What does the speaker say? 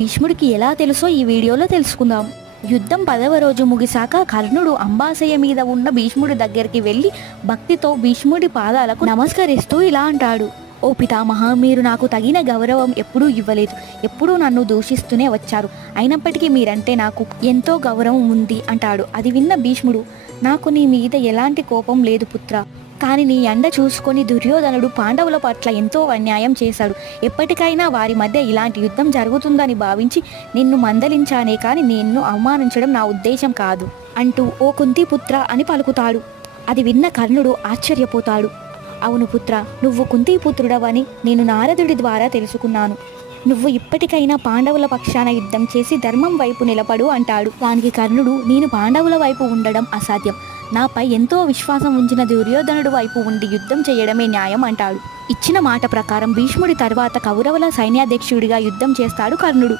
భీష్ముడికి ఎలా తెలుసో ఈ వీడియోలో తెలుసుకుందాం. యుద్ధం 10వ రోజు ముగిశాక కర్ణుడు అంబాశయ మీద ఉన్న భీష్ముడి దగ్గరికి వెళ్ళి భక్తితో భీష్ముడి పాదాలకు నమస్కరిస్తూ ఇలా అంటాడు. ఓ పితామహ, మీరు నాకు తగిన గౌరవం ఎప్పుడూ ఇవ్వలేదు. ఎప్పుడూ నన్ను దూషిస్తూనే వచ్చారు. అయినప్పటికీ మీరంటే నాకు ఎంతో గౌరవం ఉంది అంటాడు. అది విన్న భీష్ముడు, నాకు నీ మీద ఎలాంటి కోపం లేదు పుత్ర. కానీ నీ అండ చూసుకొని దుర్యోధనుడు పాండవుల పట్ల ఎంతో అన్యాయం చేశాడు. ఎప్పటికైనా వారి మధ్య ఇలాంటి యుద్ధం జరుగుతుందని భావించి నిన్ను మందలించానే కానీ నిన్ను అవమానించడం నా ఉద్దేశం కాదు అంటూ ఓ కుంతి పుత్ర అని పలుకుతాడు. అది విన్న కర్ణుడు ఆశ్చర్యపోతాడు. అవును పుత్ర, నువ్వు కుంతిపుత్రుడవని నేను నారదుడి ద్వారా తెలుసుకున్నాను. నువ్వు ఇప్పటికైనా పాండవుల పక్షాన యుద్ధం చేసి ధర్మం వైపు నిలబడు అంటాడు. దానికి కర్ణుడు, నేను పాండవుల వైపు ఉండడం అసాధ్యం. నాపై ఎంతో విశ్వాసం ఉంచిన దుర్యోధనుడు వైపు ఉండి యుద్ధం చేయడమే న్యాయం అంటాడు. ఇచ్చిన మాట ప్రకారం భీష్ముడి తర్వాత కౌరవుల సైన్యాధ్యక్షుడిగా యుద్ధం చేస్తాడు కర్ణుడు.